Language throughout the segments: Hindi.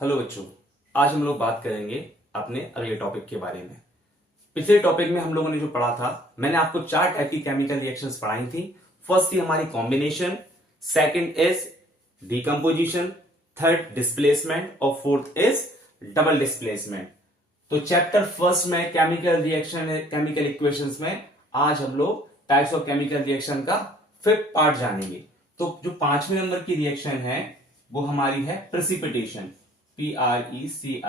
हेलो बच्चों। आज हम लोग बात करेंगे अपने अगले टॉपिक के बारे में। पिछले टॉपिक में हम लोगों ने जो पढ़ा था, मैंने आपको 4 टाइप की केमिकल रिएक्शंस पढ़ाई थी। फर्स्ट थी हमारी combination, second is decomposition, third displacement और फोर्थ इज डबल डिस्प्लेसमेंट। तो चैप्टर फर्स्ट में केमिकल रिएक्शन, केमिकल इक्वेशंस में आज हम लोग टाइप्स ऑफ केमिकल रिएक्शन का फिफ्थ पार्ट जानेंगे। तो जो 5वें नंबर की रिएक्शन है वो हमारी है precipitation, PRECIPITATION,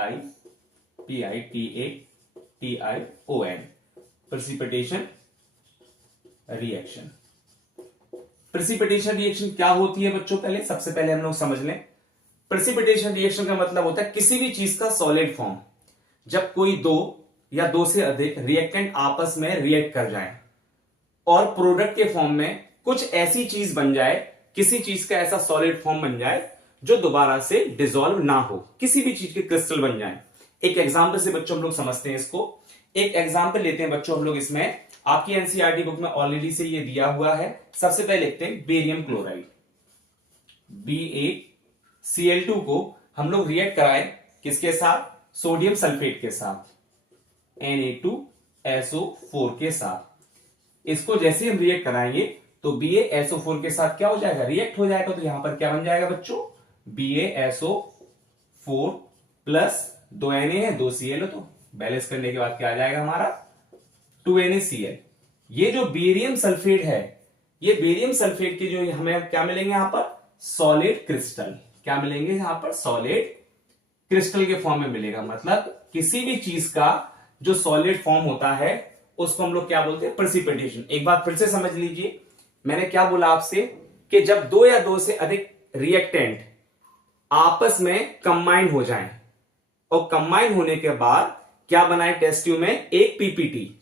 precipitation reaction. Precipitation reaction क्या होती है बच्चों, सबसे पहले हम लोग समझ लें। प्रेसिपिटेशन रिएक्शन का मतलब होता है किसी भी चीज का सॉलिड फॉर्म, जब कोई दो या दो से अधिक रिएक्टेंट आपस में रिएक्ट कर जाए और प्रोडक्ट के फॉर्म में कुछ ऐसी चीज बन जाए, किसी चीज का ऐसा सॉलिड फॉर्म बन जाए जो दोबारा से डिसॉल्व ना हो, किसी भी चीज के क्रिस्टल बन जाए। एक एग्जांपल से बच्चों हम लोग समझते हैं इसको। एक एग्जांपल लेते हैं बच्चों हम लोग, इसमें आपकी एनसीईआरटी बुक में ऑलरेडी से ये दिया हुआ है। सबसे पहले लिखते हैं बेरियम क्लोराइड, BaCl2 को हम लोग रिएक्ट कराए किसके साथ? सोडियम सल्फेट के साथ, Na2SO4 के साथ। इसको जैसे हम रिएक्ट कराएंगे तो BaSO4 के साथ क्या हो जाएगा? रिएक्ट हो जाएगा। तो यहां पर क्या बन जाएगा बच्चों? BaSO4 प्लस 2 Na है, 2 Cl हो, तो बैलेंस करने के बाद क्या आ जाएगा हमारा? 2 NaCl। ये जो बेरियम सल्फेट है, ये बेरियम सल्फेट के जो हमें क्या मिलेंगे यहां पर? Solid crystal. क्या मिलेंगे यहां पर? सॉलिड क्रिस्टल के फॉर्म में मिलेगा। मतलब किसी भी चीज का जो सॉलिड फॉर्म होता है उसको हम लोग क्या बोलते हैं? प्रेसिपिटेशन। एक बात फिर से समझ लीजिए, मैंने क्या बोला आपसे कि जब दो या दो से अधिक रिएक्टेंट आपस में कंबाइन हो जाएं और कंबाइन होने के बाद क्या बनाए टेस्ट ट्यूब में? एक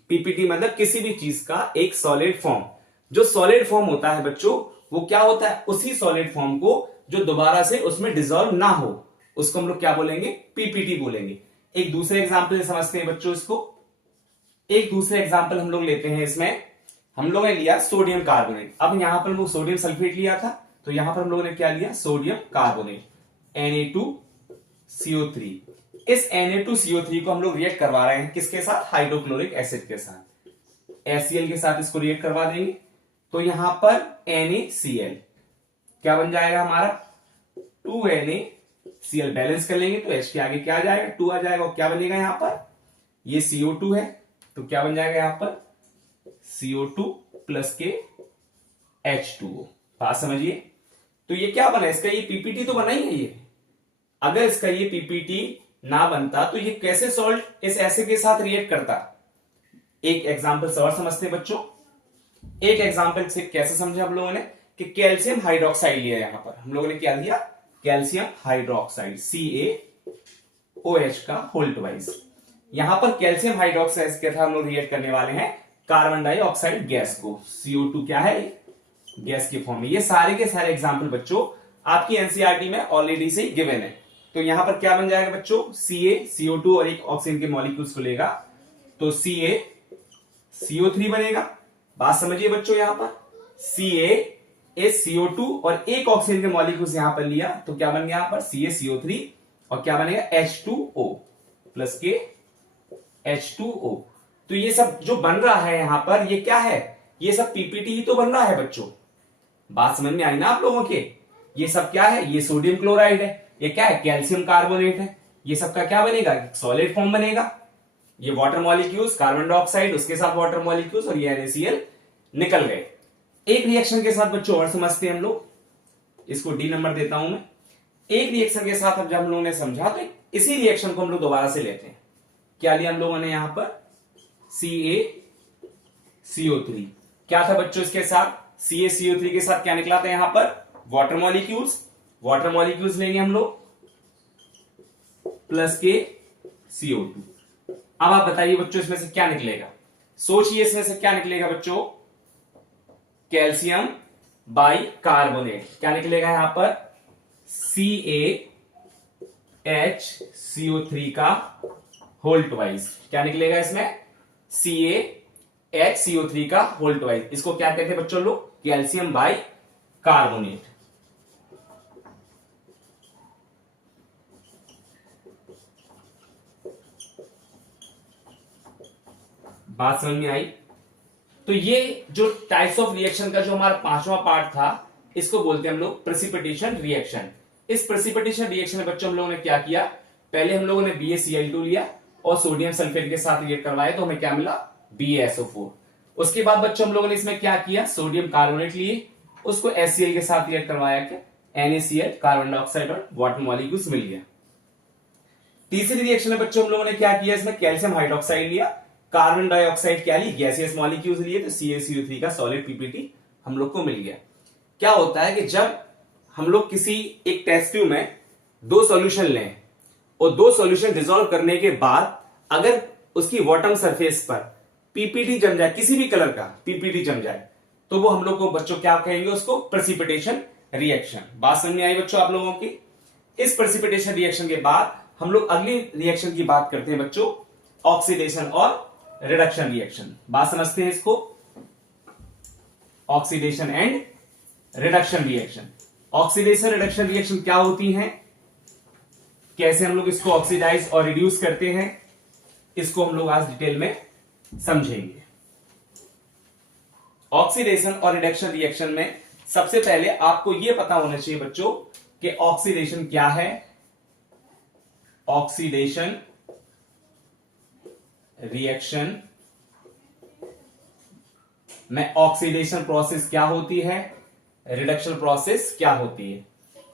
पीपीटी मतलब किसी भी चीज का एक सॉलिड फॉर्म। जो सॉलिड फॉर्म होता है बच्चों, वो क्या होता है? उसी सॉलिड फॉर्म को जो दोबारा से उसमें डिसॉल्व ना हो, उसको हम लोग क्या बोलेंगे? पीपीटी बोलेंगे। एक दूसरे एग्जाम्पल से समझते हैं बच्चों इसको। एक दूसरे एग्जाम्पल हम लोग लेते हैं। इसमें हम लोगों ने लिया सोडियम कार्बोनेट। अब यहां पर वो सोडियम सल्फेट लिया था, तो यहां पर हम लोगों ने क्या लिया? Sodium carbonate, Na2CO3। इस Na2CO3 को हम लोग रिएक्ट करवा रहे हैं किसके साथ? हाइड्रोक्लोरिक एसिड के साथ, HCl के साथ इसको रिएक्ट करवा देंगे। तो यहां पर NaCl क्या बन जाएगा हमारा? 2 NaCl। बैलेंस कर लेंगे तो H के आगे क्या आ जाएगा? 2 आ जाएगा। और क्या बनेगा यहां पर? ये CO2 है, तो क्या बन जाएगा यहां पर? CO2 प्लस के H2O। बात समझिए। तो ये क्या बना? इसका ये पीपीटी तो बना ही है। ये अगर इसका ये पीपीटी ना बनता तो ये कैसे सॉल्ट इस एसिड के साथ रिएक्ट करता? एक एग्जांपल से और समझते हैं बच्चों। एक एग्जांपल से कैसे समझे हम लोगों ने कि कैल्शियम हाइड्रोक्साइड लिया। यहां पर हम लोगों ने क्या लिया? कैल्शियम हाइड्रोक्साइड, CaOH का होल ट्वाइस। यहां पर कैल्शियम हाइड्रोक्साइड के साथ हम लोग रिएक्ट करने वाले हैं कार्बन डाइऑक्साइड गैस को। CO2 क्या है? गैस के फॉर्म में। ये सारे के सारे एग्जांपल बच्चों आपकी एनसीईआरटी में ऑलरेडी से गिवन है। तो यहां पर क्या बन जाएगा बच्चों? CaCO2 और एक ऑक्सीजन के मॉलिक्यूल्स को लेगा तो CaCO3 बनेगा। बात समझिए बच्चों, यहां पर CaCO2 और एक ऑक्सीजन के मॉलिक्यूल्स यहां पर लिया तो क्या बन गया यहां पर? CaCO3 और क्या बनेगा? H2O प्लस के H2O। तो ये सब जो बन रहा है यहां पर, ये क्या है? ये सब पीपीटी ही तो बन रहा है बच्चों। बात समझ में आई ना आप लोगों के? ये सब क्या है? ये सोडियम क्लोराइड है, ये क्या है? कैल्शियम कार्बोनेट है। ये सब का क्या बनेगा? सॉलिड फॉर्म बनेगा। ये वाटर मॉलिक्यूल्स, कार्बन डाइऑक्साइड, उसके साथ वाटर मॉलिक्यूल्स और ये NaCl निकल गए। एक रिएक्शन के साथ बच्चों और समझते हैं हम लोग, इसको D नंबर देता हूं मैं। एक रिएक्शन के साथ अब जब हम लोगों ने समझा तो इसी रिएक्शन को हम लोग दोबारा से लेते हैं। क्या लिया हम लोगों ने यहां पर? CaCO3। क्या था बच्चों इसके साथ? CaCO3 के साथ क्या निकला था यहां पर? Water molecules. वाटर मॉलिक्यूल्स लेंगे हम लोग प्लस के CO2। अब आप बताइए बच्चों इसमें से क्या निकलेगा? सोचिए इसमें से क्या निकलेगा बच्चों? Calcium bicarbonate. क्या निकलेगा यहां पर? CaHCO3 का होल ट्वाइस। क्या निकलेगा इसमें? CaHCO3 का होल ट्वाइस। इसको क्या कहते हैं बच्चों लोग? Calcium bicarbonate. बात समझ में आई? तो ये जो टाइप्स ऑफ रिएक्शन का जो हमारा 5वां पार्ट था, इसको बोलते हैं हम लोग प्रेसिपिटेशन रिएक्शन। इस प्रेसिपिटेशन रिएक्शन में बच्चों हम लोगों ने क्या किया, पहले हम लोगों ने BaCl2 लिया और सोडियम सल्फेट के साथ रिएक्ट करवाया, तो हमें क्या मिला, BaSO4। उसके बाद बच्चों हम लोगों ने इसमें क्या किया, सोडियम कार्बोनेट लिए, उसको HCl के साथ रिएक्ट करवाया, क्या, NaCl, कार्बन डाइऑक्साइड और वाटर मॉलिक्यूल्स मिल गया। तीसरी रिएक्शन में बच्चों हम लोगों ने क्या किया, इसमें कैल्शियम हाइड्रोक्साइड लिया, कार्बन डाइऑक्साइड क्या ली, गैसियस मॉलिक्यूल्स लिए, तो CaCO3 का सॉलिड PPT हम लोग को मिल गया। क्या होता है कि जब हम लोग किसी एक टेस्ट ट्यूब में 2 सॉल्यूशन लें और 2 सॉल्यूशन डिसॉल्व करने के बाद अगर उसकी बॉटम सरफेस पर PPT जम जाए, किसी भी कलर का PPT जम जाए, तो वो हम लोग को बच्चों क्या कहेंगे, उसको प्रेसिपिटेशन रिएक्शन। बात समझ में आई बच्चों आप लोगों की? इस प्रेसिपिटेशन रिएक्शन के बाद हम लोग अगली रिएक्शन की बात करते हैं बच्चों, ऑक्सीडेशन और रिडक्शन रिएक्शन। बात समझते हैं इसको, oxidation and reduction reaction. Oxidation reduction reaction क्या होती हैं, कैसे हम लोग इसको ऑक्सीडाइज और रिड्यूस करते हैं, इसको हम लोग आज डिटेल में समझेंगे। ऑक्सीडेशन और रिडक्शन रिएक्शन में सबसे पहले आपको यह पता होना चाहिए बच्चों कि ऑक्सीडेशन क्या है। ऑक्सीडेशन रिएक्शन में ऑक्सीडेशन प्रोसेस क्या होती है, रिडक्शन प्रोसेस क्या होती है।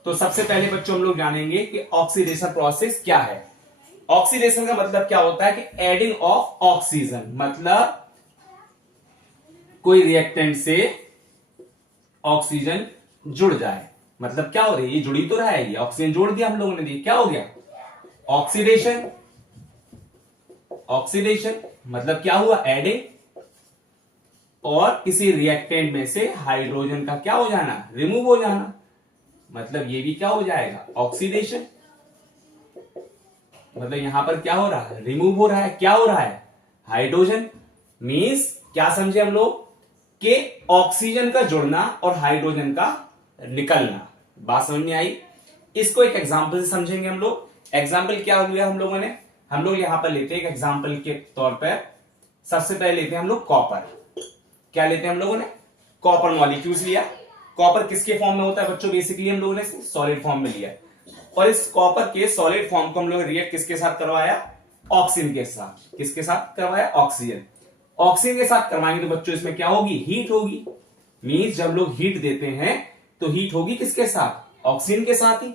तो सबसे पहले बच्चों हम लोग जानेंगे कि ऑक्सीडेशन प्रोसेस क्या है। ऑक्सीडेशन का मतलब क्या होता है कि एडिंग ऑफ ऑक्सीजन, मतलब कोई रिएक्टेंट से ऑक्सीजन जुड़ जाए। मतलब क्या हो रही है, ये जुड़ी तो रहा है, ये ऑक्सीजन जोड़ दिया हम लोगों ने, क्या हो गया, ऑक्सीडेशन। ऑक्सीडेशन मतलब क्या हुआ, एडिंग, और किसी रिएक्टेंट में से हाइड्रोजन का क्या हो जाना, रिमूव हो जाना, मतलब ये भी क्या हो जाएगा, ऑक्सीडेशन। मतलब यहां पर क्या हो रहा है, रिमूव हो रहा है, क्या हो रहा है, हाइड्रोजन। मींस क्या समझे हम लोग कि ऑक्सीजन का जुड़ना और हाइड्रोजन का निकलना। बात समझ में आई? इसको एक एग्जांपल से समझेंगे हम लोग। एग्जांपल क्या हुआ हम लोगों ने, हम लोग यहां पर लेते हैं एक एग्जांपल के तौर पर, सबसे पहले लेते हैं हम लोग कॉपर। क्या लेते हैं हम लोगों ने, कॉपर मॉलिक्यूल्स लिया। कॉपर किसके फॉर्म में होता है बच्चों, बेसिकली हम लोगों ने सॉलिड फॉर्म में लिया, और इस कॉपर के सॉलिड फॉर्म को हम लोग रिएक्ट किसके साथ करवाया, ऑक्सीजन के साथ। किसके साथ करवाया, ऑक्सीजन। ऑक्सीजन के साथ करवाएंगे तो बच्चों इसमें क्या होगी, हीट होगी। मींस जब लोग हीट देते हैं तो हीट होगी किसके साथ, ऑक्सीजन के साथ ही।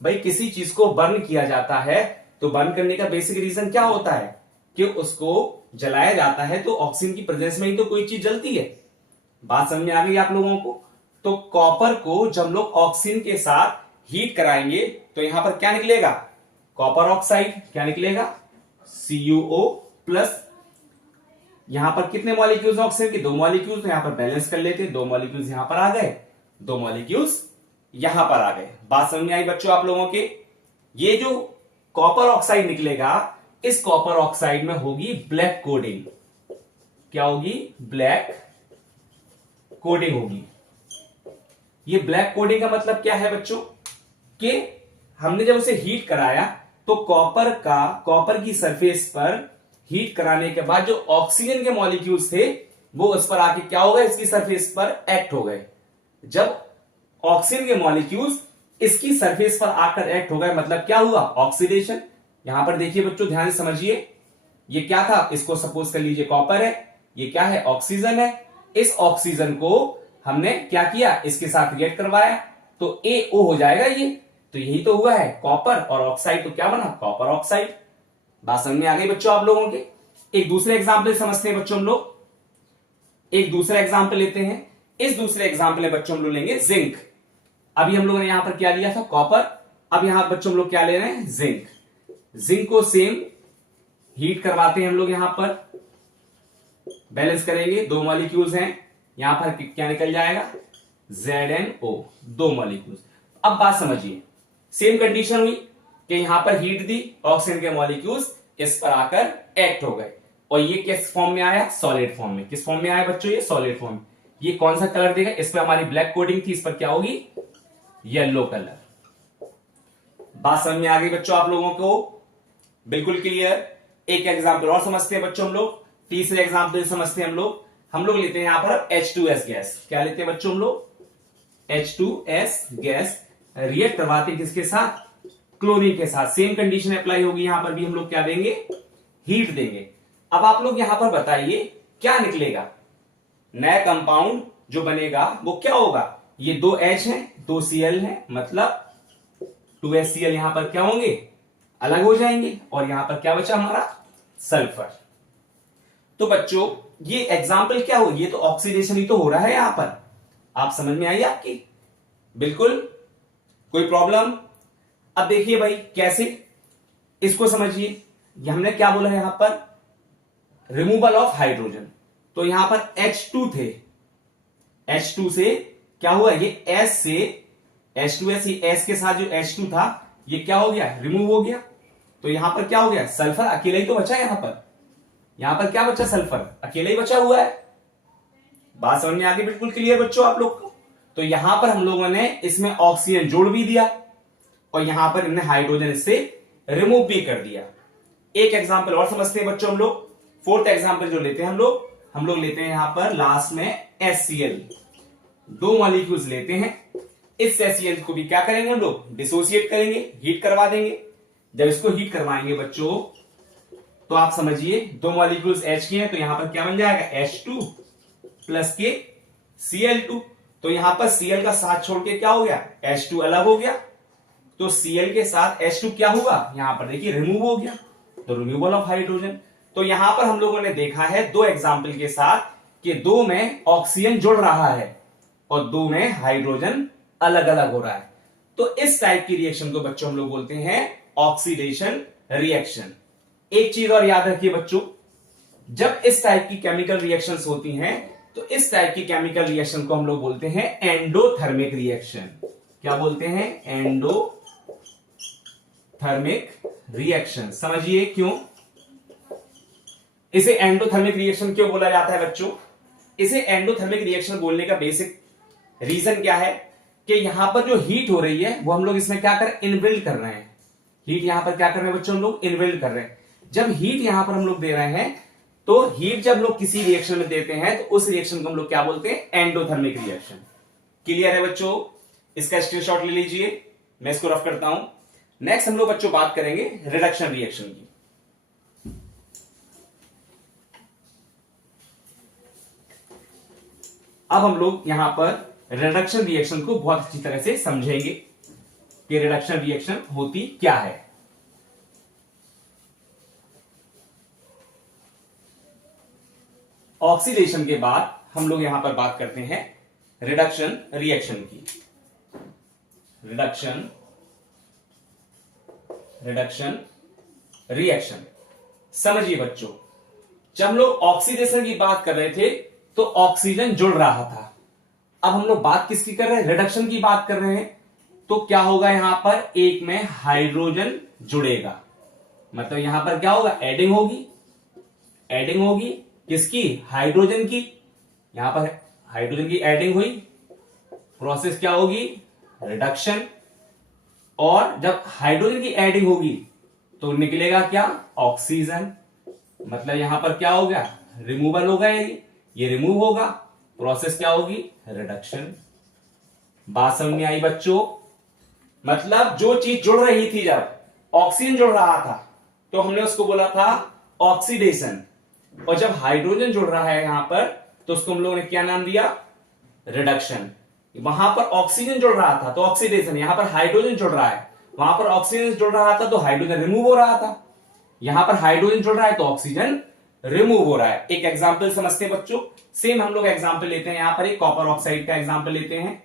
भाई किसी चीज को बर्न किया जाता है तो बर्न करने का बेसिक रीजन क्या होता है कि उसको जलाया जाता है, तो ऑक्सीजन की प्रेजेंस में ही तो कोई चीज जलती है। बात समझ में आ गई आप लोगों को? तो कॉपर को जब लोग ऑक्सीजन के साथ हीट कराएंगे तो यहां पर क्या निकलेगा, कॉपर ऑक्साइड। क्या निकलेगा, CuO प्लस। यहां पर कितने मॉलिक्यूल्स ऑक्सीजन के, 2 मॉलिक्यूल्स, तो यहां पर बैलेंस कर लेते हैं, 2 मॉलिक्यूल्स यहां पर आ गए, 2 मॉलिक्यूल्स यहां पर आ गए। बात समझ में आई बच्चों आप लोगों के? ये जो कॉपर ऑक्साइड निकलेगा, इस कॉपर ऑक्साइड में होगी ब्लैक कोडिंग। क्या होगी, ब्लैक कोडिंग होगी। ये ब्लैक कोडिंग का मतलब क्या है बच्चों कि हमने जब उसे हीट कराया तो कॉपर की सरफेस पर हीट कराने के बाद जो ऑक्सीजन के मॉलिक्यूल्स थे वो उस पर आके क्या हो गए, इसकी सरफेस पर एक्ट हो गए। जब ऑक्सीजन के मॉलिक्यूल्स इसकी सरफेस पर आकर एक्ट हो गए, मतलब क्या हुआ, ऑक्सीडेशन। यहां पर देखिए बच्चों, ध्यान से समझिए, ये क्या था, इसको सपोज कर लीजिए कॉपर है, ये क्या है, ऑक्सीजन है। इस ऑक्सीजन को हमने क्या किया, इसके साथ रिएक्ट करवाया तो AO हो जाएगा ये। तो यही तो हुआ है, कॉपर और ऑक्साइड, तो क्या बना, कॉपर ऑक्साइड। बात समझ में आ गई बच्चों आप लोगों के? एक दूसरे एग्जाम्पल समझते हैं बच्चों हम लोग। एक दूसरा एग्जाम्पल लेते हैं। इस दूसरे एग्जाम्पल में बच्चों हम लोग लेंगे जिंक। अभी हम लोगों ने यहां पर क्या लिया था, कॉपर। अब यहां बच्चों हम लोग क्या ले रहे हैं, जिंक। जिंक को सेम हीट करवाते हैं हम लोग, यहां पर बैलेंस करेंगे, 2 मॉलिक्यूल्स हैं, यहां पर क्या निकल जाएगा, ZnO, 2 मॉलिक्यूल्स। अब बात समझिए, सेम कंडीशन हुई कि यहां पर हीट दी, ऑक्सीजन के मॉलिक्यूल्स इस पर आकर एक्ट हो गए, और ये किस फॉर्म में आया, सॉलिड फॉर्म में। किस फॉर्म में आया बच्चों, ये सॉलिड फॉर्म। ये कौन सा कलर देगा, इस पर हमारी ब्लैक कोडिंग थी, इस पर क्या होगी, येलो कलर। बात समझ में आ गई बच्चों आप लोगों को? बिल्कुल क्लियर। एक एग्जाम्पल और समझते हैं बच्चों हम लोग। तीसरे एग्जाम्पल समझते हैं हम लोग लेते हैं यहां पर H2S गैस। क्या लेते हैं बच्चों हम लोग? H2S गैस रिएक्ट करवाते हैं किसके साथ? क्लोरीन के साथ। सेम कंडीशन अप्लाई होगी, यहां पर भी हम लोग क्या देंगे? हीट देंगे। अब आप लोग यहां पर बताइए क्या निकलेगा? नया कंपाउंड जो बनेगा वो क्या होगा? ये 2 H है, 2 Cl है, मतलब 2HCl यहां पर क्या होंगे? अलग हो जाएंगे। और यहां पर क्या बचा हमारा? सल्फर। तो बच्चों ये एग्जाम्पल क्या हो? ये तो ऑक्सीडेशन ही तो हो रहा है यहां पर। आप समझ में आई आपकी? बिल्कुल, कोई प्रॉब्लम? अब देखिए भाई कैसे, इसको समझिए। हमने क्या बोला यहां पर? Removal of hydrogen. तो यहां पर H2 थे, H2 से क्या हुआ? ये S से H2S, S के साथ जो H2 था ये क्या हो गया? रिमूव हो गया। तो यहां पर क्या हो गया? सल्फर अकेला ही तो बचा है यहां पर क्या बचा? सल्फर अकेला ही बचा हुआ है। बात समझ में आ गई? बिल्कुल क्लियर बच्चों आप लोग को। तो यहां पर हम लोगों ने इसमें ऑक्सीजन जोड़ भी दिया और यहां पर हमने हाइड्रोजन इससे रिमूव भी कर दिया। एक एग्जांपल और समझते हैं बच्चों हम लोग। फोर्थ एग्जांपल जो लेते हैं हम लोग लेते हैं यहां पर लास्ट में HCl। 2 मॉलिक्यूल्स लेते हैं। इस HCl को भी क्या करेंगे हम लोग? डिसोसिएट करेंगे, हीट करवा देंगे। जब इसको हीट करवाएंगे बच्चों तो आप समझिए 2 मॉलिक्यूल्स H के हैं, तो यहां पर क्या बन जाएगा? H2 प्लस के Cl2। तो यहां पर Cl का साथ छोड़ के क्या हो गया? H2 अलग हो गया। तो Cl के साथ H2 क्या हुआ? यहां पर देखिए रिमूव हो गया। तो रिमूवल ऑफ हाइड्रोजन। तो यहां पर हम लोगों ने देखा है 2 एग्जाम्पल के साथ कि 2 में ऑक्सीजन जुड़ रहा है और 2 में हाइड्रोजन अलग अलग हो रहा है। तो इस टाइप की रिएक्शन को बच्चों हम लोग बोलते हैं ऑक्सीडेशन रिएक्शन। एक चीज और याद रखिए बच्चों, जब इस टाइप की केमिकल रिएक्शंस होती हैं तो इस टाइप की केमिकल रिएक्शन को हम लोग बोलते हैं एंडोथर्मिक रिएक्शन। क्या बोलते हैं? Endothermic reaction. समझिए क्यों इसे एंडोथर्मिक रिएक्शन क्यों बोला जाता है बच्चों? इसे एंडोथर्मिक रिएक्शन बोलने का बेसिक रीजन क्या है कि यहां पर जो हीट हो रही है वो हम लोग इसमें क्या कर रहे हैं? इनबिल्ड कर रहे हैं। हीट यहां पर क्या कर रहे हैं बच्चों? हम लोग इनबिल्ड कर रहे हैं। जब हीट यहां पर हम लोग दे रहे हैं तो हीट जब लोग किसी रिएक्शन में देते हैं तो उस रिएक्शन को हम लोग क्या बोलते हैं? Endothermic reaction. क्लियर है बच्चों? इसका स्क्रीनशॉट ले लीजिए, मैं इसको रफ करता हूं। नेक्स्ट हम लोग बच्चों बात करेंगे रिडक्शन रिएक्शन की। अब हम लोग यहां पर रिडक्शन रिएक्शन को बहुत अच्छी तरह से समझेंगे कि रिडक्शन रिएक्शन होती क्या है। ऑक्सीडेशन के बाद हम लोग यहां पर बात करते हैं रिडक्शन रिएक्शन की। रिडक्शन रिएक्शन समझिए बच्चों, जब हम लोग ऑक्सीडेशन की बात कर रहे थे तो ऑक्सीजन जुड़ रहा था। अब हम लोग बात किसकी कर रहे हैं? रिडक्शन की बात कर रहे हैं। तो क्या होगा? यहां पर एक में हाइड्रोजन जुड़ेगा, मतलब यहां पर क्या होगा? एडिंग होगी। एडिंग होगी किसकी? हाइड्रोजन की। यहां पर हाइड्रोजन की एडिंग हुई, प्रोसेस क्या होगी? रिडक्शन। और जब हाइड्रोजन की एडिंग होगी तो निकलेगा क्या? ऑक्सीजन। मतलब यहां पर क्या हो गया? रिमूवल होगा, ये रिमूव होगा, प्रोसेस क्या होगी? रिडक्शन। बात समझ में आई बच्चों? मतलब जो चीज जुड़ रही थी, जब ऑक्सीजन जुड़ रहा था तो हमने उसको बोला था ऑक्सीडेशन, और जब हाइड्रोजन जुड़ रहा है यहां पर तो उसको हम लोगों ने क्या नाम दिया? रिडक्शन। वहां पर ऑक्सीजन जुड़ रहा था तो ऑक्सीडेशन, यहां पर हाइड्रोजन जुड़ रहा है, वहां पर ऑक्सीजन जुड़ रहा था तो हाइड्रोजन रिमूव हो रहा था, यहां पर हाइड्रोजन जुड़ रहा है तो ऑक्सीजन रिमूव हो रहा है। एक एग्जाम्पल समझते हैं बच्चों। सेम हम लोग एग्जाम्पल लेते हैं, यहां पर एक कॉपर ऑक्साइड का एग्जाम्पल लेते हैं।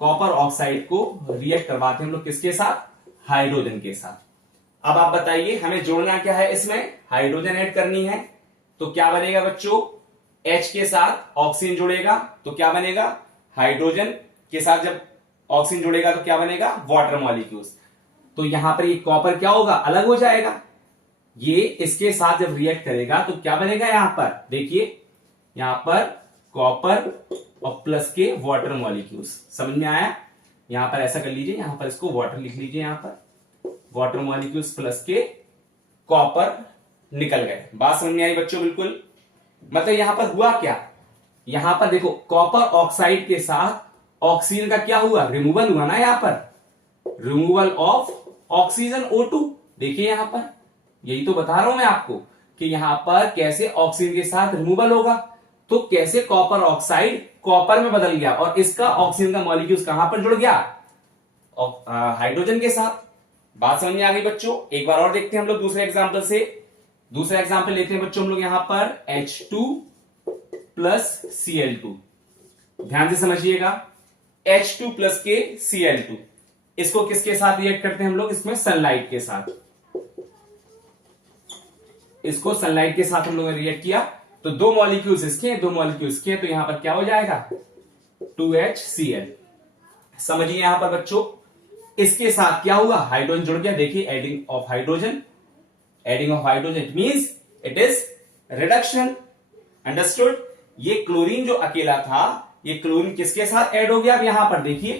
कॉपर ऑक्साइड को रिएक्ट करवाते हैं हम लोग किसके साथ? हाइड्रोजन के साथ। अब आप बताइए हमें जोड़ना क्या है? इसमें हाइड्रोजन ऐड करनी है। तो क्या बनेगा बच्चों? H के साथ ऑक्सीजन जुड़ेगा तो क्या बनेगा? हाइड्रोजन के साथ जब ऑक्सीजन जुड़ेगा तो क्या बनेगा? Water molecules. तो यहां पर ये कॉपर क्या होगा? अलग हो जाएगा। ये इसके साथ जब रिएक्ट करेगा तो क्या बनेगा? यहां पर देखिए, यहां पर कॉपर और प्लस के वाटर मॉलिक्यूल्स। समझ में आया? यहां पर ऐसा कर लीजिए, यहां पर इसको वाटर लिख लीजिए, यहां पर वाटर मॉलिक्यूल्स प्लस के कॉपर निकल गए। बात समझ में आई बच्चों? बिल्कुल। मतलब यहां पर हुआ क्या, यहां पर देखो कॉपर ऑक्साइड के साथ ऑक्सीजन का क्या हुआ, रिमूवल हुआ ना, यहां पर रिमूवल ऑफ ऑक्सीजन O2। देखिए यहां पर, यही तो बता रहा हूं मैं आपको कि यहां पर कैसे ऑक्सीजन के साथ रिमूवल होगा। तो कैसे कॉपर ऑक्साइड कॉपर में बदल गया और इसका ऑक्सीजन का मॉलिक्यूल कहां पर जुड़ गया, हाइड्रोजन के साथ। बात समझ में आ गई बच्चों? एक बार और देखते हैं हम लोग दूसरे एग्जांपल से। दूसरा एग्जांपल लेते हैं बच्चों हम लोग यहां पर H2 प्लस Cl2। ध्यान से समझिएगा, H2 प्लस के Cl2, इसको किसके साथ रिएक्ट करते हैं हम लोग, इसमें सनलाइट के साथ। इसको सनलाइट के साथ हम लोगों ने रिएक्ट किया तो दो मॉलिक्यूल्स इसके, दो मॉलिक्यूल्स इसके, तो यहां पर क्या हो जाएगा 2HCl। समझिए यहां पर बच्चों, इसके साथ क्या हुआ, हाइड्रोजन जुड़ गया। देखिए adding of hydrogen, adding of hydrogen it means it is reduction. Understood? ये क्लोरीन जो अकेला था, ये क्लोरीन किसके साथ ऐड हो गया, अब यहां पर देखिए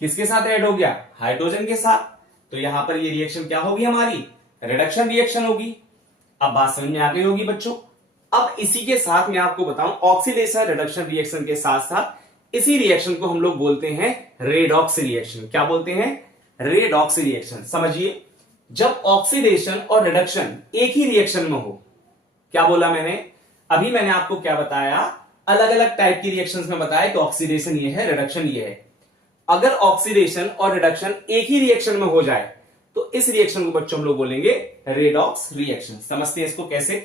किसके साथ ऐड हो गया, हाइड्रोजन के साथ। तो यहां पर ये रिएक्शन क्या होगी हमारी, रिडक्शन रिएक्शन होगी। अब बात समझ में आ गई होगी बच्चों। अब इसी के साथ मैं आपको बताऊं, ऑक्सीडेशन रिडक्शन रिएक्शन के साथ साथ इसी रिएक्शन को हम लोग बोलते हैं रेडॉक्स रिएक्शन। क्या बोलते हैं, रेडॉक्स रिएक्शन। समझिए, जब ऑक्सीडेशन और रिडक्शन एक ही रिएक्शन में हो, क्या बोला मैंने अभी, मैंने आपको क्या बताया, अलग अलग टाइप की रिएक्शंस में बताया, तो ऑक्सीडेशन ये है, रिडक्शन ये है। अगर ऑक्सीडेशन और रिडक्शन एक ही रिएक्शन में हो जाए तो इस रिएक्शन को बच्चों हम लोग बोलेंगे रेडॉक्स रिएक्शन। समझते हैं इसको कैसे।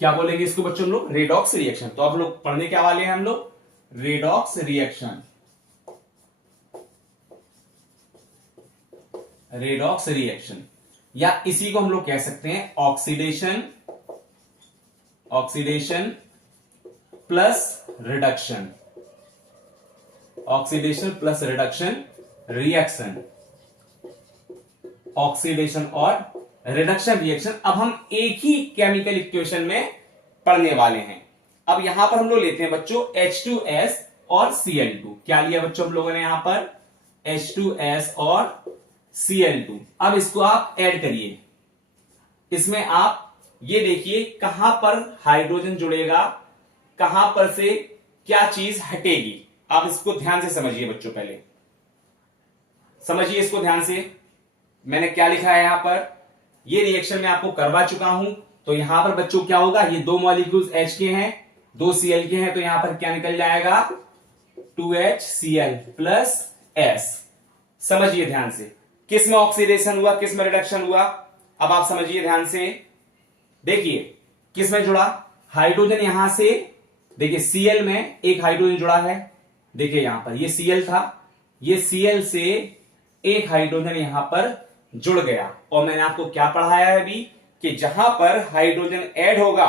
क्या बोलेंगे इसको बच्चों हम लोग, रेडॉक्स रिएक्शन। तो अब लोग पढ़ने क्या वाले हैं हम लोग, रेडॉक्स रिएक्शन। रेडॉक्स रिएक्शन, या इसी को हम लोग कह सकते हैं oxidation, oxidation plus reduction, oxidation plus reduction reaction, oxidation और रिडक्शन रिएक्शन। अब हम एक ही केमिकल इक्वेशन में पढ़ने वाले हैं। अब यहां पर हम लोग लेते हैं बच्चों H2S और Cl2। क्या लिया बच्चों हम लोगों ने यहां पर, H2S और Cl2। अब इसको आप ऐड करिए, इसमें आप ये देखिए कहां पर हाइड्रोजन जुड़ेगा, कहां पर से क्या चीज हटेगी। आप इसको ध्यान से समझिए बच्चों, पहले समझिए इसको ध्यान से। मैंने क्या लिखा है यहां पर, ये रिएक्शन मैं आपको करवा चुका हूं। तो यहां पर बच्चों क्या होगा, ये दो मॉलिक्यूल्स H के हैं, दो Cl के हैं, तो यहां पर क्या निकल जाएगा 2HCl प्लस S। समझिए ध्यान से, किस में ऑक्सीडेशन हुआ, किस में रिडक्शन हुआ। अब आप समझिए ध्यान से, देखिए किस में जुड़ा, हाइड्रोजन यहां से, देखिए Cl में एक हाइड्रोजन जुड़ा है। देखिए यहां पर ये Cl था, ये Cl से एक हाइड्रोजन यहां पर जुड़ गया। और मैंने आपको क्या पढ़ाया है अभी, कि जहां पर हाइड्रोजन ऐड होगा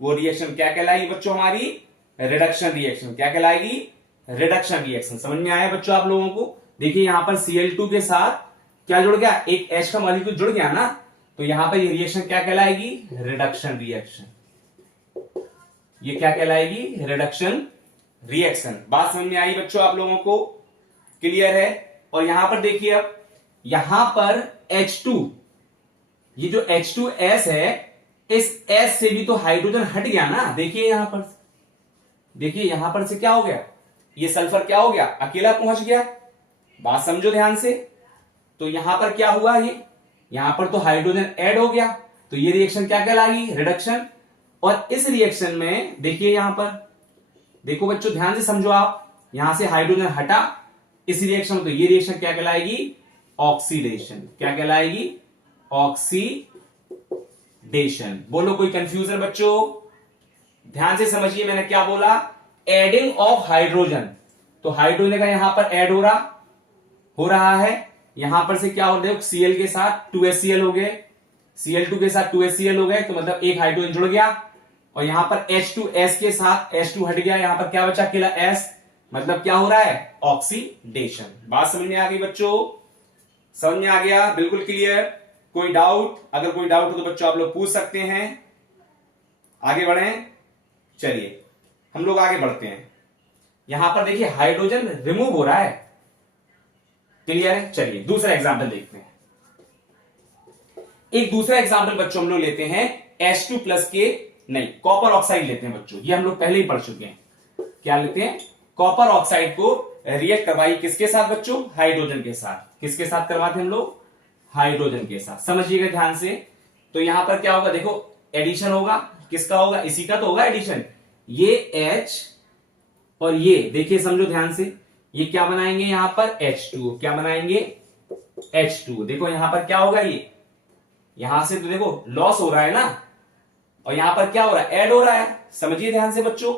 वो रिएक्शन क्या कहलाएगी बच्चों, हमारी रिडक्शन रिएक्शन। क्या कहलाएगी, रिडक्शन रिएक्शन। समझ में आया बच्चों आप लोगों को? देखिए यहां पर Cl2 के साथ क्या जुड़ गया, एक H का मॉलिक्यूल जुड़ गया ना, तो यहां पर ये रिएक्शन क्या कहलाएगी, रिडक्शन रिएक्शन। ये क्या कहलाएगी, रिडक्शन रिएक्शन। बात समझ में आई बच्चों आप लोगों को? क्लियर है? और यहां पर देखिए, अब यहां पर H2, ये जो H2S है, इस S से भी तो हाइड्रोजन हट गया ना। देखिए यहां पर, देखिए यहां पर से क्या हो गया, ये सल्फर क्या हो गया, अकेला पहुंच गया। बात समझो ध्यान से। तो यहां पर क्या हुआ, ये यहां पर तो हाइड्रोजन ऐड हो गया, तो ये रिएक्शन क्या कहलाएगी, रिडक्शन। और इस रिएक्शन में देखिए यहां पर, देखो बच्चों ध्यान से समझो आप, यहां से हाइड्रोजन हटा इस रिएक्शन में, तो ये रिएक्शन क्या कहलाएगी, ऑक्सीडेशन। क्या कहलाएगी, ऑक्सीडेशन। बोलो कोई कंफ्यूजन बच्चों? ध्यान से समझिए, मैंने क्या बोला, एडिंग ऑफ हाइड्रोजन। तो हाइड्रोजन का यहां पर ऐड हो रहा है। यहां पर से क्या हो रहा है, Cl के साथ 2HCl हो गए, Cl2 के साथ 2HCl हो गए, तो मतलब एक हाइड्रोजन जुड़ गया। और यहां पर H2S के साथ H2 हट गया, यहां पर क्या बचा, अकेला S, मतलब क्या हो रहा है, ऑक्सीडेशन। बात समझ में आ गई बच्चों? समझ में आ गया? बिल्कुल क्लियर? कोई डाउट? अगर कोई डाउट हो तो बच्चों आप लोग पूछ सकते हैं। आगे बढ़ें, चलिए हम लोग आगे बढ़ते हैं। यहां पर देखिए हाइड्रोजन रिमूव हो रहा है। क्लियर है? चलिए दूसरा एग्जाम्पल देखते हैं। एक दूसरा एग्जाम्पल बच्चों हम लोग लेते हैं H2 प्लस के, नहीं कॉपर ऑक्साइड लेते हैं बच्चों, ये हम लोग पहले ही पढ़ चुके हैं। क्या लेते हैं? कॉपर ऑक्साइड को रिएक्ट करवाई किसके साथ बच्चों? हाइड्रोजन के साथ। किसके साथ करवाते हैं हम लोग? हाइड्रोजन के साथ। समझिएगा ध्यान से। तो यहां पर क्या होगा? देखो एडिशन होगा, किसका होगा? इसी का तो होगा एडिशन। ये H और ये देखिए, समझो ध्यान से, ये क्या बनाएंगे यहां पर? H2। क्या बनाएंगे? H2। देखो यहां पर क्या होगा? ये यहां से तो देखो लॉस हो रहा है ना, और यहां पर क्या हो रहा है? ऐड हो रहा है। समझिए ध्यान से बच्चों,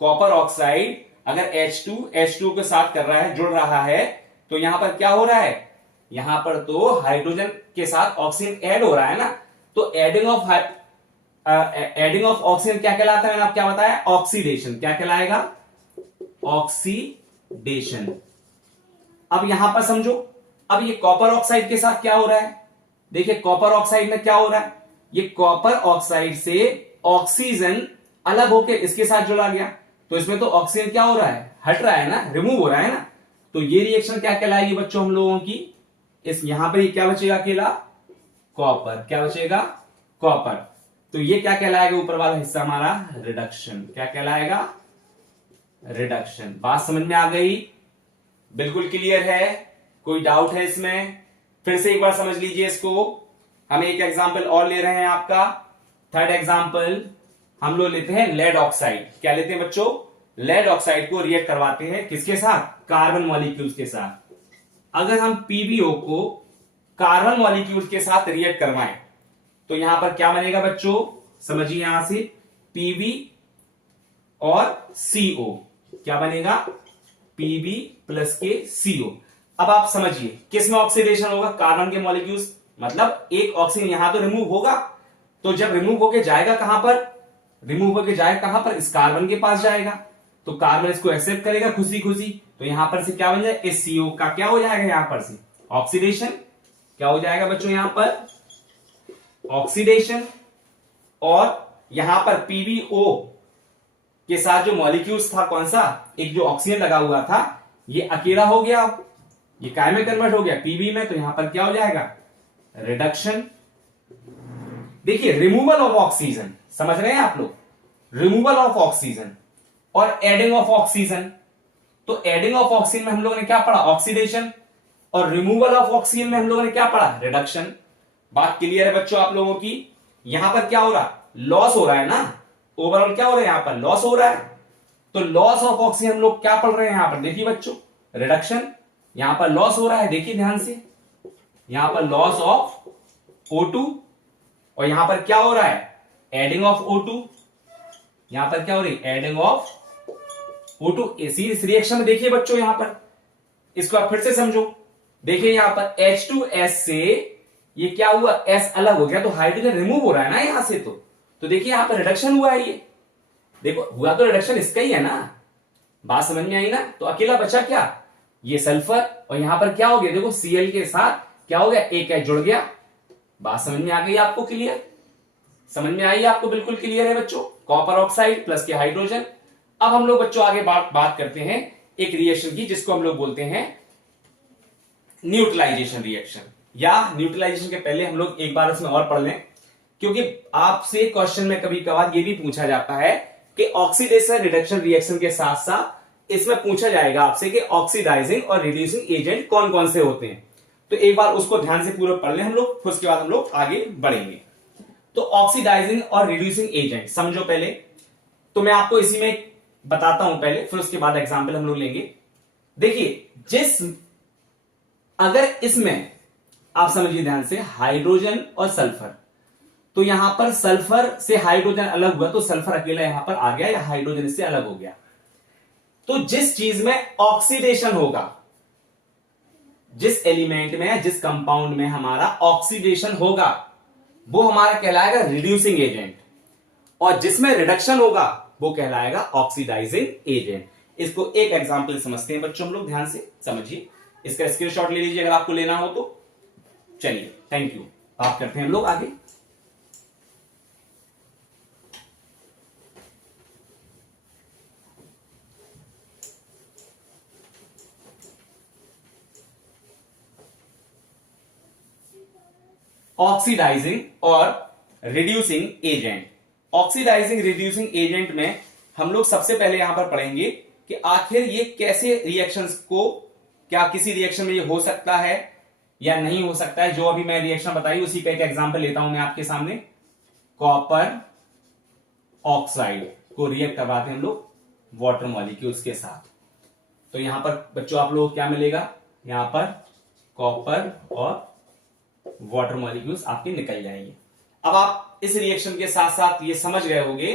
कॉपर ऑक्साइड अगर H2 के साथ कर रहा है, जुड़ रहा है, तो यहां पर क्या हो रहा है? यहां पर तो हाइड्रोजन के साथ ऑक्सीजन ऐड हो रहा है ना, तो एडिंग ऑफ ऑक्सीजन क्या कहलाता है? मैंने आपको क्या बताया? ऑक्सीडेशन। क्या कहलाएगा? ऑक्सीडेशन। अब यहां पर समझो, अब ये कॉपर ऑक्साइड के साथ क्या हो रहा है? देखिए कॉपर ऑक्साइड में क्या हो रहा है? ये कॉपर ऑक्साइड से ऑक्सीजन अलग होकर इसके साथ जुड़ा गया, तो इसमें तो ऑक्सीजन क्या हो रहा है? हट रहा है ना, रिमूव हो रहा है ना। तो ये रिएक्शन क्या कहलाएगी बच्चों हम लोगों की? इस यहां पर ये क्या बचेगा? अकेला कॉपर। क्या बचेगा? कॉपर। तो ये क्या कहलाएगा? ऊपर वाला हिस्सा हमारा रिडक्शन। क्या कहलाएगा? रिडक्शन। बात समझ में आ गई? बिल्कुल क्लियर है? कोई डाउट है इसमें? फिर से एक बार समझ लीजिए इसको। हम एक एग्जांपल और ले रहे हैं आपका, थर्ड एग्जांपल हम लोग लेते हैं लेड ऑक्साइड। क्या लेते हैं बच्चों? लेड ऑक्साइड को रिएक्ट करवाते हैं किसके साथ? कार्बन मॉलिक्यूल्स के साथ। अगर हम पीबीओ को कार्बन मॉलिक्यूल्स के साथ रिएक्ट करवाएं तो यहां पर क्या बनेगा बच्चों? समझिए यहां से, पीबी और सीओ। क्या बनेगा? पीबी प्लस के सीओ। अब आप समझिए किस में ऑक्सीडेशन होगा? कार्बन के मॉलिक्यूल्स, मतलब एक ऑक्सीजन यहां तो रिमूव होगा, तो जब रिमूव होके जाएगा कहां पर? रिमूव होके जाएगा कहां पर? इस कार्बन के पास जाएगा, तो कार्बन इसको एक्सेप्ट करेगा खुशी खुशी, तो यहां पर से क्या बन जाएगा? इस सीओ का क्या हो जाएगा? यहां पर से ऑक्सीडेशन। क्या हो जाएगा बच्चों? यहां पर ऑक्सीडेशन। और यहां पर पीबीओ के साथ जो मॉलिक्यूल्स था, कौन सा? एक जो ऑक्सीजन लगा हुआ था, ये अकेला हो गया, ये काय में कन्वर्ट हो गया? पीबी में। तो यहां पर क्या हो जाएगा? रिडक्शन। देखिए रिमूवल ऑफ ऑक्सीजन, समझ रहे हैं आप लोग? रिमूवल ऑफ ऑक्सीजन और एडिंग ऑफ ऑक्सीजन। तो एडिंग ऑफ ऑक्सीजन में हम लोगों ने क्या पढ़ा? ऑक्सीडेशन। और रिमूवल ऑफ ऑक्सीजन में हम लोगों ने क्या पढ़ा? रिडक्शन। बात क्लियर है बच्चों आप लोगों की? यहां पर क्या हो रहा? लॉस हो रहा है ना, ओवरऑल क्या हो रहा है? यहां पर लॉस हो रहा है। तो लॉस ऑफ ऑक्सीजन हम लोग क्या पढ़ रहे हैं यहां पर? देखिए बच्चों, रिडक्शन। यहां पर लॉस हो रहा है, देखिए ध्यान से, यहां पर लॉस ऑफ O2, और यहां पर क्या हो रहा है? Adding of O2। यहां पर क्या हो रही? Adding of O2। इस रिएक्शन में देखिए बच्चों, यहां पर इसको आप फिर से समझो। देखिए यहां पर H2S से ये क्या हुआ? S अलग हो गया, तो हाइड्रोजन रिमूव हो रहा है ना यहां से। तो देखिए यहां पर रिडक्शन हुआ है। ये देखो हुआ तो रिडक्शन इसका ही है ना। बात समझ में आई ना? तो अकेला बचा क्या? ये सल्फर, और यहां पर क्या हो गया? देखो Cl के साथ क्या हो गया? एक H जुड़ गया। बात समझ में आ गई आपको? क्लियर? समझ में आई आपको? बिल्कुल क्लियर है बच्चों। कॉपर ऑक्साइड प्लस के हाइड्रोजन। अब हम लोग बच्चों आगे बात करते हैं एक रिएक्शन की, जिसको हम लोग बोलते हैं न्यूट्रलाइजेशन रिएक्शन। या न्यूट्रलाइजेशन के पहले हम लोग एक बार इसमें और पढ़ लें, क्योंकि आपसे क्वेश्चन में कभी कभार ये भी पूछा जाता है कि ऑक्सीडेशन रिडक्शन रिएक्शन के साथ साथ इसमें पूछा जाएगा आपसे कि ऑक्सीडाइजिंग और रिड्यूसिंग एजेंट कौन कौन से होते हैं। तो एक बार उसको ध्यान से पूरा पढ़ लें हम लोग, फिर उसके बाद हम लोग आगे बढ़ेंगे। तो ऑक्सीडाइजिंग और रिड्यूसिंग एजेंट समझो पहले। तो मैं आपको इसी में बताता हूं पहले, फिर उसके बाद एग्जाम्पल हम लोग लेंगे। देखिए अगर इसमें आप समझिए ध्यान से, हाइड्रोजन और सल्फर, तो यहां पर सल्फर से हाइड्रोजन अलग हुआ, तो सल्फर अकेला यहां पर आ गया, या हाइड्रोजन इससे अलग हो गया। तो जिस चीज में ऑक्सीडेशन होगा, जिस एलिमेंट में, जिस कंपाउंड में हमारा ऑक्सीडेशन होगा, वो हमारा कहलाएगा रिड्यूसिंग एजेंट, और जिसमें रिडक्शन होगा वो कहलाएगा ऑक्सीडाइजिंग एजेंट। इसको एक एग्जांपल समझते हैं बच्चों हम लोग, ध्यान से समझिए। इसका स्क्रीनशॉट ले लीजिए अगर आपको लेना हो तो। चलिए थैंक यू, बात करते हैं हम लोग आगे। ऑक्सीडाइजिंग और reducing agent. Oxidizing reducing agent में हम लोग सबसे पहले यहां पर पढ़ेंगे कि आखिर ये कैसे रिएक्शंस को, क्या किसी रिएक्शन में ये हो सकता है या नहीं हो सकता है। जो अभी मैं रिएक्शन बताई उसी का एक एग्जांपल लेता हूं मैं आपके सामने। कॉपर ऑक्साइड को रिएक्ट करवाते हैं हम लोग वाटर मॉलिक्यूल्स के साथ। तो यहां पर बच्चों आप लोगों को क्या मिलेगा, यहां पर कॉपर और वाटर मॉलिक्यूल्स आपके निकल जाएंगे। अब आप इस रिएक्शन के साथ साथ ये समझ गए होंगे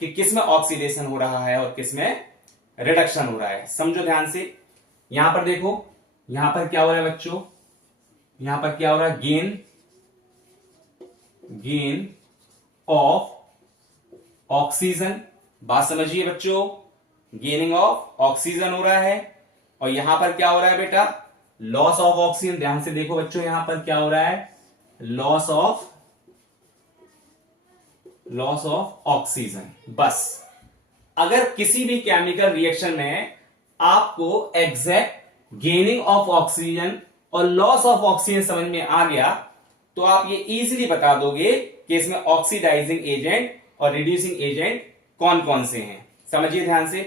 कि किसमें ऑक्सीडेशन हो रहा है और किसमें रिडक्शन हो रहा है। समझो ध्यान से। यहां पर देखो, यहां पर क्या हो रहा है बच्चों, यहां पर क्या हो रहा है, गेन ऑफ ऑक्सीजन। बात समझिए बच्चों, गेनिंग ऑफ ऑक्सीजन हो रहा है। और यहां पर क्या हो रहा है बेटा, लॉस ऑफ ऑक्सीजन। ध्यान से देखो बच्चों, यहां पर क्या हो रहा है, लॉस ऑफ ऑक्सीजन। बस अगर किसी भी केमिकल रिएक्शन में आपको एग्जैक्ट गेनिंग ऑफ ऑक्सीजन और लॉस ऑफ ऑक्सीजन समझ में आ गया तो आप ये इजीली बता दोगे कि इसमें ऑक्सीडाइजिंग एजेंट और रिड्यूसिंग एजेंट कौन कौन से हैं। समझिए ध्यान से।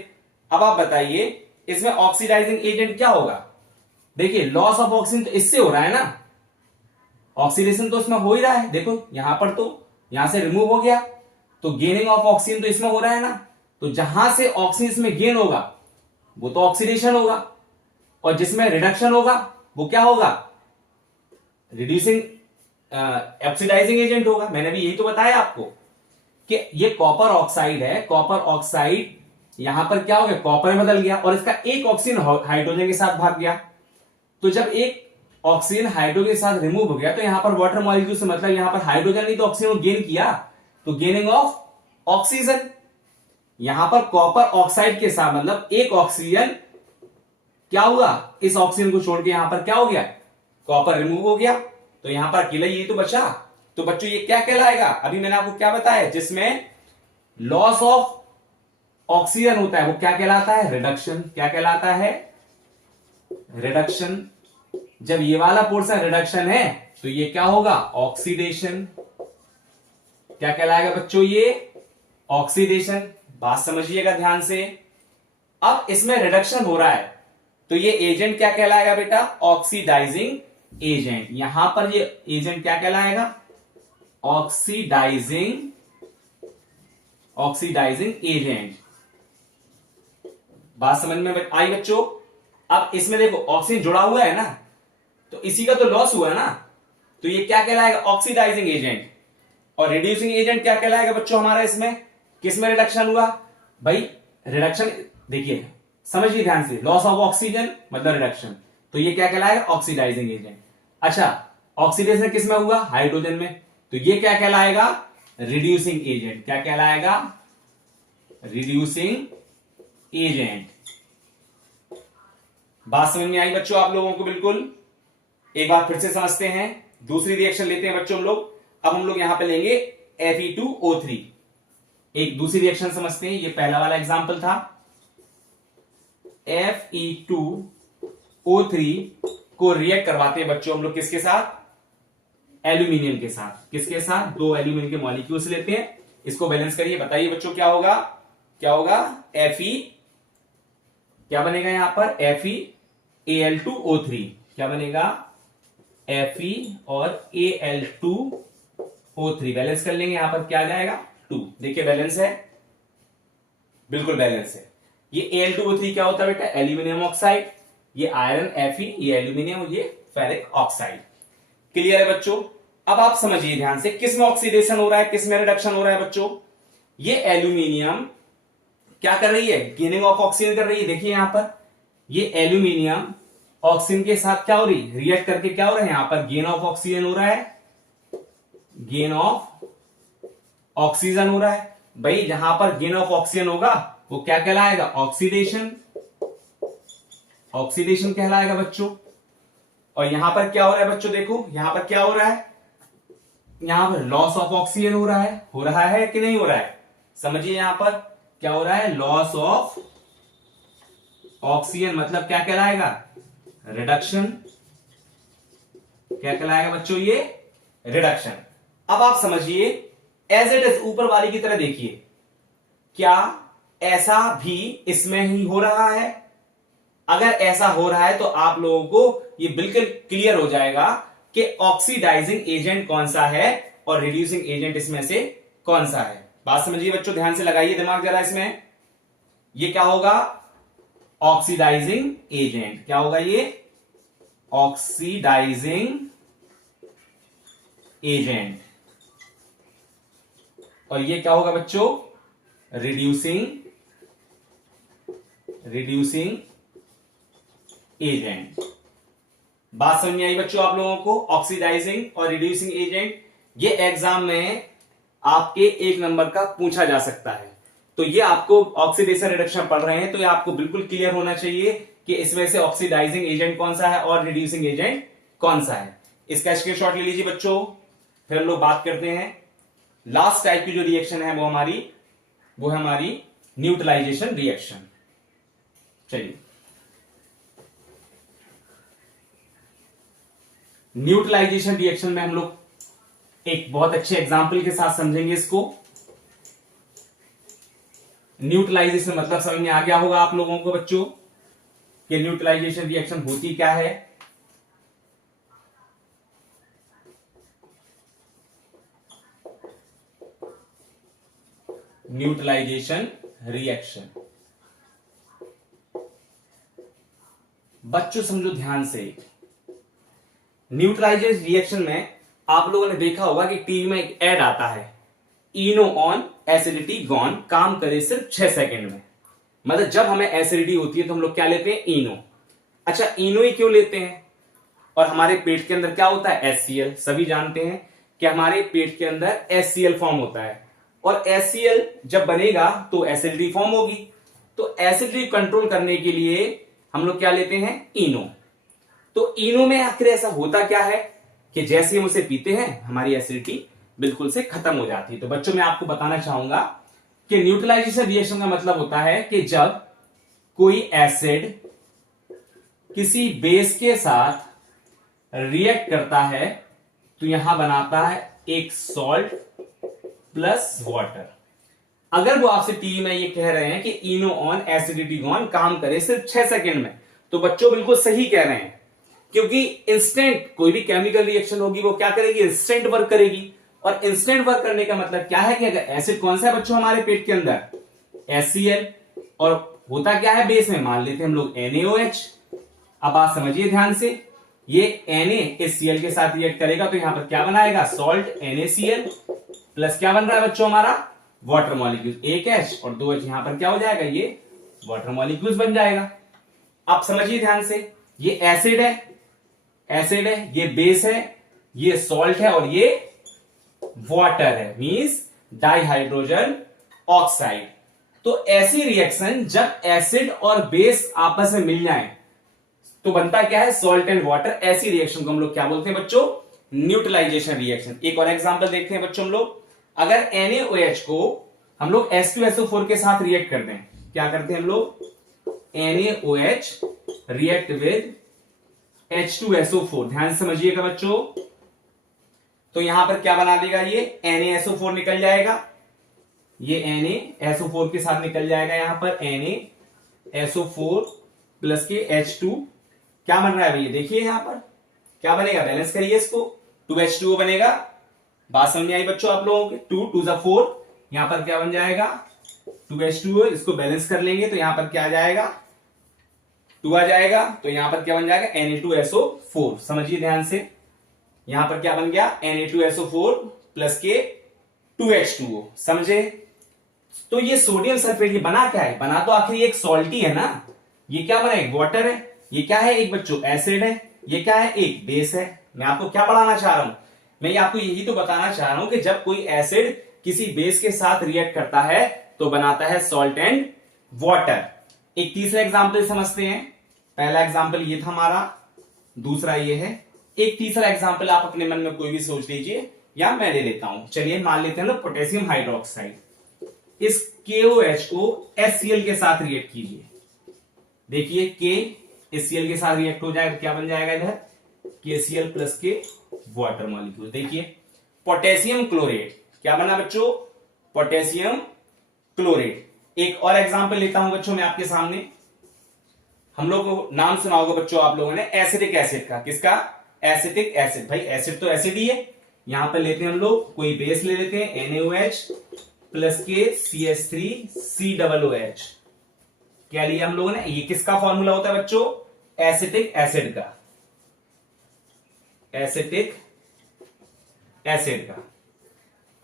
अब आप बताइए इसमें ऑक्सीडाइजिंग एजेंट क्या होगा। देखिए लॉस ऑफ ऑक्सीजन तो इससे हो रहा है ना, ऑक्सीडेशन तो इसमें हो ही रहा है। देखो यहां पर तो यहां से रिमूव हो गया, तो गेनिंग ऑफ ऑक्सीजन तो इसमें हो रहा है ना। तो जहां से ऑक्सीजन में गेन होगा वो तो ऑक्सीडेशन होगा, और जिसमें रिडक्शन होगा वो क्या होगा, रिड्यूसिंग ऑक्सीडाइजिंग एजेंट होगा। मैंने भी यही तो बताया आपको कि ये कॉपर ऑक्साइड है। कॉपर ऑक्साइड यहां पर क्या हो गया, कॉपर में बदल गया और इसका एक ऑक्सीजन हाइड्रोजन के साथ भाग गया। तो जब एक ऑक्सीजन हाइड्रोजन के साथ रिमूव हो गया तो यहां पर वाटर मॉलिक्यूल से मतलब यहां पर हाइड्रोजन नहीं तो ऑक्सीजन गेन किया, तो गेनिंग ऑफ ऑक्सीजन। यहां पर कॉपर ऑक्साइड के साथ मतलब एक ऑक्सीजन क्या हुआ, इस ऑक्सीजन को छोड़ के यहां पर क्या हो गया, कॉपर रिमूव हो गया, तो यहां पर अकेला ये तो बचा। तो बच्चों ये क्या कहलाएगा, अभी मैंने आपको क्या बताया, जिसमें लॉस ऑफ ऑक्सीजन होता है वो क्या कहलाता है, रिडक्शन। क्या कहलाता है, रिडक्शन। जब ये वाला पोर्शन रिडक्शन है तो ये क्या होगा, ऑक्सीडेशन। क्या कहलाएगा बच्चों, ये ऑक्सीडेशन। बात समझिएगा ध्यान से। अब इसमें रिडक्शन हो रहा है तो ये एजेंट क्या कहलाएगा बेटा, ऑक्सीडाइजिंग एजेंट। यहां पर ये एजेंट क्या कहलाएगा, ऑक्सीडाइजिंग एजेंट। बात समझ में आई बच्चों। अब इसमें देखो ऑक्सीजन जुड़ा हुआ है ना, तो इसी का तो लॉस हुआ ना, तो ये क्या कहलाएगा, ऑक्सीडाइजिंग एजेंट। और रिड्यूसिंग एजेंट क्या कहलाएगा बच्चों हमारा, इसमें किसमें रिडक्शन हुआ भाई, रिडक्शन। देखिए समझिए ध्यान से, लॉस ऑफ ऑक्सीजन मतलब रिडक्शन, तो ये क्या कहलाएगा, ऑक्सीडाइजिंग एजेंट। अच्छा ऑक्सीडेशन किसमें हुआ, हाइड्रोजन में, तो ये क्या कहलाएगा, रिड्यूसिंग एजेंट। क्या कहलाएगा, रिड्यूसिंग एजेंट। बात समझ में आई बच्चों आप लोगों को, बिल्कुल। एक बार फिर से समझते हैं, दूसरी रिएक्शन लेते हैं बच्चों हम लोग। अब हम लोग यहां पे लेंगे Fe2O3। एक दूसरी रिएक्शन समझते हैं, ये पहला वाला एग्जांपल था। Fe2O3 को रिएक्ट करवाते हैं बच्चों हम लोग किसके साथ, एल्यूमिनियम के साथ। किसके साथ, दो एल्यूमिनियम के मॉलिक्यूल्स लेते हैं, इसको बैलेंस करिए, बताइए बच्चों क्या होगा, क्या होगा, Fe क्या बनेगा यहां पर, FeAl2O3 क्या बनेगा, Fe और Al2O3 बैलेंस कर लेंगे, यहां पर क्या आ जाएगा, 2। देखिए बैलेंस है, बिल्कुल बैलेंस है। ये Al2O3 क्या होता है बेटा, एल्यूमिनियम ऑक्साइड, ये आयरन Fe, ये एल्यूमिनियम, ये फेरिक ऑक्साइड। क्लियर है बच्चों। अब आप समझिए ध्यान से, किसमें ऑक्सीडेशन हो रहा है, किसमें रिडक्शन हो रहा है बच्चों। ये एल्यूमिनियम क्या कर रही है, गेनिंग ऑफ ऑक्सीजन कर रही है। देखिए यहां पर ये एल्यूमिनियम ऑक्सीजन के साथ क्या हो रही, रिएक्ट करके क्या हो रहा है, यहां पर गेन ऑफ ऑक्सीजन हो रहा है, गेन ऑफ ऑक्सीजन हो रहा है। भाई जहां पर गेन ऑफ ऑक्सीजन होगा वो क्या कहलाएगा, ऑक्सीडेशन। ऑक्सीडेशन कहलाएगा बच्चों। और यहां पर क्या हो रहा है बच्चों, देखो यहां पर क्या हो रहा है, यहां पर लॉस ऑफ ऑक्सीजन हो रहा है कि नहीं हो रहा है। समझिए यहां पर क्या हो रहा है, लॉस ऑफ ऑक्सीजन मतलब क्या कहलाएगा, रिडक्शन। क्या कहलाएगा बच्चों, ये रिडक्शन। अब आप समझिए, एज इट इज ऊपर वाली की तरह देखिए, क्या ऐसा भी इसमें ही हो रहा है? अगर ऐसा हो रहा है तो आप लोगों को ये बिल्कुल क्लियर हो जाएगा कि ऑक्सीडाइजिंग एजेंट कौन सा है और रिड्यूसिंग एजेंट इसमें से कौन सा है। बात समझिए बच्चों, ध्यान से लगाइए दिमाग जरा इसमें। ये क्या होगा? Oxidizing agent. क्या होगा ये? Oxidizing agent. और ये क्या होगा बच्चों? Reducing agent. बात समझ में आई बच्चों आप लोगों को? ऑक्सीडाइजिंग और रिड्यूसिंग एजेंट, ये एग्जाम में आपके 1 नंबर का पूछा जा सकता है। तो ये आपको ऑक्सीडेशन रिडक्शन पढ़ रहे हैं तो ये आपको बिल्कुल क्लियर होना चाहिए कि इसमें से ऑक्सीडाइजिंग एजेंट कौन सा है और रिड्यूसिंग एजेंट कौन सा है। इसका स्क्रीनशॉट ले लीजिए बच्चों। फिर हम लोग बात करते हैं लास्ट टाइप की जो रिएक्शन है वो है हमारी न्यूट्रलाइजेशन रिएक्शन। चलिए, न्यूट्रलाइजेशन रिएक्शन में हम लोग एक बहुत अच्छे एग्जांपल के साथ समझेंगे इसको। न्यूट्रलाइजेशन मतलब समझ में आ गया होगा आप लोगों को बच्चों कि न्यूट्रलाइजेशन रिएक्शन होती क्या है। न्यूट्रलाइजेशन रिएक्शन बच्चों समझो ध्यान से। न्यूट्रलाइजेशन रिएक्शन में आप लोगों ने देखा होगा कि टीवी में एक ऐड आता है, इनो ऑन एसिडिटी गॉन, काम करे सिर्फ 6 सेकंड में। मतलब जब हमें एसिडिटी होती है तो हम लोग क्या लेते हैं? इनो। अच्छा, इनो ही क्यों लेते हैं? और हमारे पेट के अंदर क्या होता है? HCl। सभी जानते हैं कि हमारे पेट के अंदर HCl फॉर्म होता है और HCl जब बनेगा तो एसिडिटी फॉर्म होगी। तो एसिडिटी कंट्रोल करने के लिए हम लोग क्या लेते हैं? इनो। तो इनो में आखिर ऐसा होता क्या है कि जैसे हम उसे पीते हैं हमारी एसिडिटी बिल्कुल से खत्म हो जाती है। तो बच्चों मैं आपको बताना चाहूंगा कि न्यूट्रलाइजेशन रिएक्शन का मतलब होता है कि जब कोई एसिड किसी बेस के साथ रिएक्ट करता है तो यहां बनाता है एक सॉल्ट प्लस वाटर। अगर वो आपसे टीवी में ये कह रहे हैं कि इनो ऑन एसिडिटी गॉन, काम करे सिर्फ 6 सेकंड में, तो बच्चों बिल्कुल सही कह रहे हैं, क्योंकि इंस्टेंट कोई भी केमिकल रिएक्शन होगी वो क्या करेगी? इंस्टेंट वर्क करेगी। और इंस्टेंट वर्क करने का मतलब क्या है कि अगर एसिड कौन सा है बच्चों हमारे पेट के अंदर? HCl। और होता क्या है बेस में? मान लेते हैं हम लोग NaOH। अब बात समझिए ध्यान से, ये Na इस Cl के साथ रिएक्ट करेगा तो यहां पर क्या बनाएगा? सॉल्ट NaCl प्लस क्या बन रहा है बच्चों हमारा? वाटर मॉलिक्यूल, एक H और 2 H। यहां पर क्या हो जाएगा? ये वाटर मॉलिक्यूल्स बन जाएगा। अब समझिए ध्यान से, ये एसिड है, ये बेस है, ये सॉल्ट है और ये वाटर है, मींस डाइहाइड्रोजन ऑक्साइड। तो ऐसी रिएक्शन जब एसिड और बेस आपस में मिल जाएं तो बनता क्या है? Salt and water. ऐसी रिएक्शन को हम लोग क्या बोलते हैं बच्चों? Neutralization reaction. एक और एग्जांपल देखते हैं बच्चों हम लोग। अगर NaOH को हम लोग H2SO4 के साथ रिएक्ट करते हैं, क्या करते हैं हम लोग? NaOH react with H2SO4। ध्यान से समझिएगा बच्चों। तो यहां पर क्या बना देगा? ये NaSO4 निकल जाएगा, ये NaSO4 के साथ निकल जाएगा। यहां पर NaSO4 प्लस के H2 क्या बन रहा है भैया? देखिए यहां पर क्या बनेगा? बैलेंस करिए इसको, 2H2O बनेगा। बात समझ में आई बच्चों आप लोगों के? 2 2 जा 4, यहां पर क्या बन जाएगा? 2H2O। इसको बैलेंस कर लेंगे तो यहां पर क्या आ जाएगा? 2 आ जाएगा। तो यहां पर क्या बन जाएगा? Na2SO4। समझिए ध्यान से, यहां पर क्या बन गया? Na2SO4 प्लस के 2H2O। समझे? तो ये सोडियम सल्फेट ये बना क्या है? बना तो आखिर एक सॉल्ट ही है ना। ये क्या बना? एक वाटर है। ये क्या है? एक बच्चों एसिड है। ये क्या है? एक बेस है। मैं आपको क्या बताना चाह रहा हूं? मैं आपको यही तो बताना चाह रहा हूं कि जब कोई एसिड किसी बेस के साथ रिएक्ट करता है तो बनाता है सॉल्ट एंड वाटर। एक तीसरा एग्जाम्पल समझते हैं। पहला एग्जाम्पल ये था हमारा, दूसरा ये है। एक तीसरा एग्जाम्पल आप अपने मन में कोई भी सोच लीजिए या मैं ले लेता हूं। चलिए मान लेते हैं लोग पोटेशियम हाइड्रोक्साइड। इस KOH को HCl के साथ रिएक्ट कीजिए। देखिए K HCl के साथ रिएक्ट हो जाएगा, क्या बन जाएगा इधर? KCl प्लस के वाटर मॉलिक्यूल। देखिए पोटेशियम क्लोरेट क्या बना बच्चों, पोटेशियम क्लोरेट। एक और एग्जांपल लेता हूं बच्चों मैं आपके सामने। हम लोग को नाम सुना होगा बच्चों आप लोगों ने एसिटिक एसिड का, किसका, एसिटिक एसिड। भाई एसिड तो एसिड ही है। यहां पर लेते हैं हम लोग कोई बेस ले लेते हैं NaOH प्लस के CH3COOH। क्या लिया हम लोगों ने, ये किसका फॉर्मूला होता है बच्चों, एसिटिक एसिड का, एसिटिक एसिड का।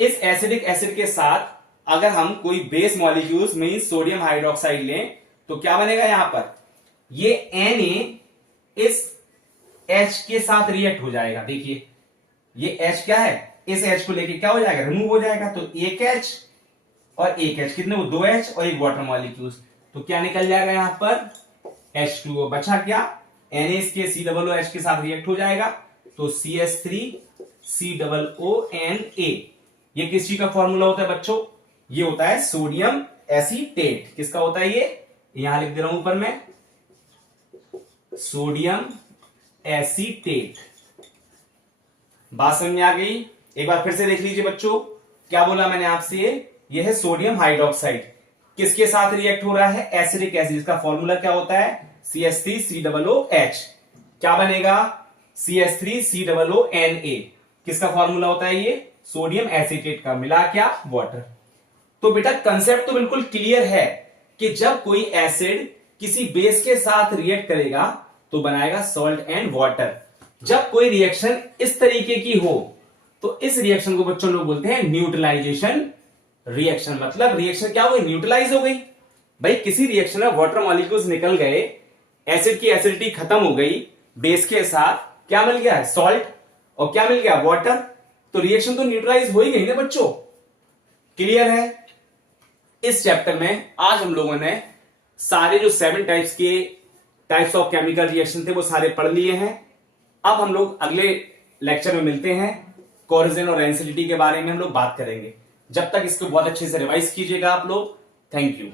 इस एसिडिक एसिड के साथ अगर हम कोई base molecules mean sodium hydroxide लें तो क्या बनेगा, यहां पर ये Na इस H के साथ रिएक्ट हो जाएगा। देखिए ये H क्या है, इस H को लेके क्या हो जाएगा, रिमूव हो जाएगा। तो एक H और एक H, कितने, वो 2H और एक वाटर मॉलिक्यूल्स। तो क्या निकल जाएगा यहां पर, H2O। बचा क्या, Na इसके COOH के साथ रिएक्ट हो जाएगा तो CH3COONA। ये किस चीज का फॉर्मूला होता है बच्चों, ये होता है सोडियम एसीटेट। किसका होता है ये, यहां लिख दे रहा हूं ऊपर में, सोडियम एसीटेट। बात समझ में आ गई। एक बार फिर से देख लीजिए बच्चों, क्या बोला मैंने आपसे, ये है सोडियम हाइड्रोक्साइड, किसके साथ रिएक्ट हो रहा है, एसिडिक एसिड। इसका फॉर्मूला क्या होता है, CH3COOH। क्या बनेगा, CH3COONA। किसका फॉर्मूला होता है ये, सोडियम एसीटेट का, मिला क्या, वाटर। तो बेटा कंसेप्ट तो बिल्कुल क्लियर है कि जब कोई एसिड किसी बेस के साथ रिएक्ट करेगा तो बनाएगा सॉल्ट एंड वाटर। जब कोई रिएक्शन इस तरीके की हो तो इस रिएक्शन को बच्चों लोग बोलते हैं न्यूट्रलाइजेशन रिएक्शन। मतलब रिएक्शन क्या हो गई, न्यूट्रलाइज हो गई। भाई किसी रिएक्शन में वाटर मॉलिक्यूल्स निकल गए, एसिड की एसिडिटी खत्म हो गई, बेस के साथ क्या मिल गया, सॉल्ट, और क्या मिल गया, वाटर। तो रिएक्शन तो न्यूट्रलाइज हो ही गई ना बच्चों। क्लियर है। इस चैप्टर में आज हम लोगों ने सारे जो 7 टाइप्स ऑफ केमिकल रिएक्शन थे वो सारे पढ़ लिए हैं। अब हम लोग अगले लेक्चर में मिलते हैं, कोरिजन और रेंसिडिटी के बारे में हम लोग बात करेंगे। जब तक इसको बहुत अच्छे से रिवाइज कीजिएगा आप लोग। Thank you.